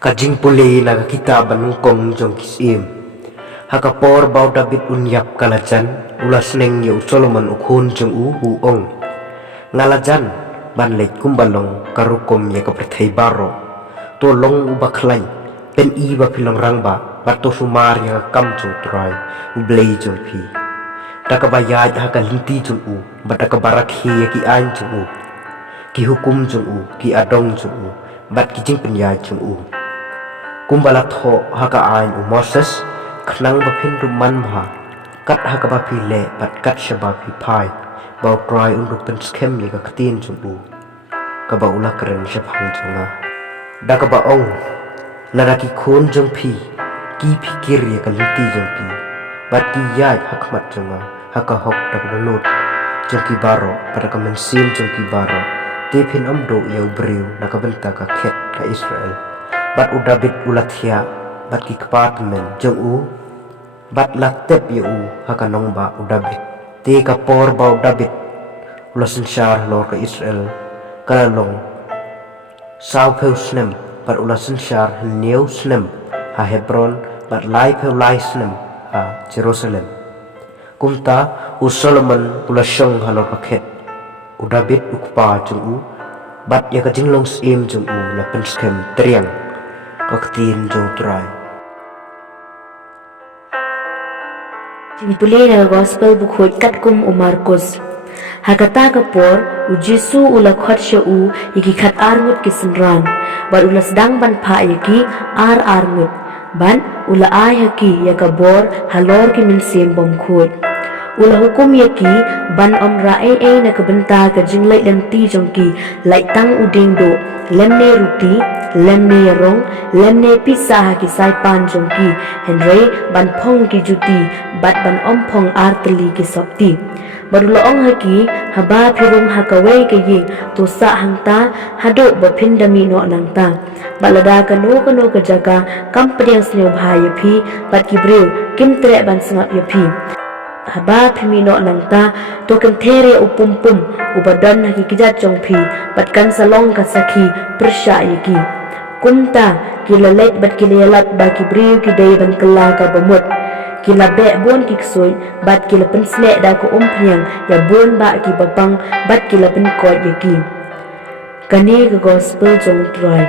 Ka Jingpule na Kitab Banyngkong jong Syiem. Haka por bau David unyap kalajan ulas neng yu Solomon ukhun jong uong. Ngalajan ban leit kumbalong karukom ya kaperthai baro. To long ubakhlai pen I ba pilong rangba bato sumar ya kam jong trai ublei jong pi. Takabayaj haka linti jong bataka barak hi ki an jong ki hukum jong ki adong jong bat ki jingpenyaj jong kumbalat ho haka ain Moses khnang baphin ruman mha kat haka bapi le bat kat shabapi phai bau try unduk pen schem ye ka ktin jumbu ka ba ula kren shaphang junga da ka ba ong naraki khun jong phi ki fikir ye ka linti jong ki bat ki yai hakmat junga haka hok tak lut jong ki baro pada ka mensim jong ki baro te phin amdo ye ubriu na ka benta ka khet ka Israel bat David Lait-Ia bat ki kapat men jong bat latep yu haka nong ba David te ka por ba David ulasin syar lor ka Israel kalalong saw peu snem bat ulasin syar new snem ha Hebron bat lai peu lai snem ha Jerusalem kumta Solomon ulasong halor ka khet David ukpa jong bat ya ka jinglong Syiem jong la penskem triang kaktin jong try. Jingpule na gospel bukhot katkum Markus. Hakata kapor Jesu ula khot sha yiki khat armut kisenran bar ula sedang ban pha yiki armut ban ula ai haki yakabor halor ki min sem bom khot ula hukum yaki ban omra na kabenta ka jinglai dan ti jongki lai tang uding do lemne ruti lemne yarong lemne pisa haki sai pan jongki henry ban phong ki juti bat ban omphong artli ki sopti barula ong haki haba phirung hakawe ke ying to sa hangta hado bapindami no nangta balada kano ka jaga kampriang sneu bhai phi bat ki breu kimtre ban sangap yapi haba phimino nangta to kan there upumpum ubadan haki kijat jongphi batkan salong ka sakhi persha yiki kumta kilalet bat kilalat ba ki breu ki dei ban kala ka bamut kila be bon ki ksoi bat kila pensle da ko umphnyang ya bon ba ki bapang bat kila pen ko yiki kane ka gospel jong try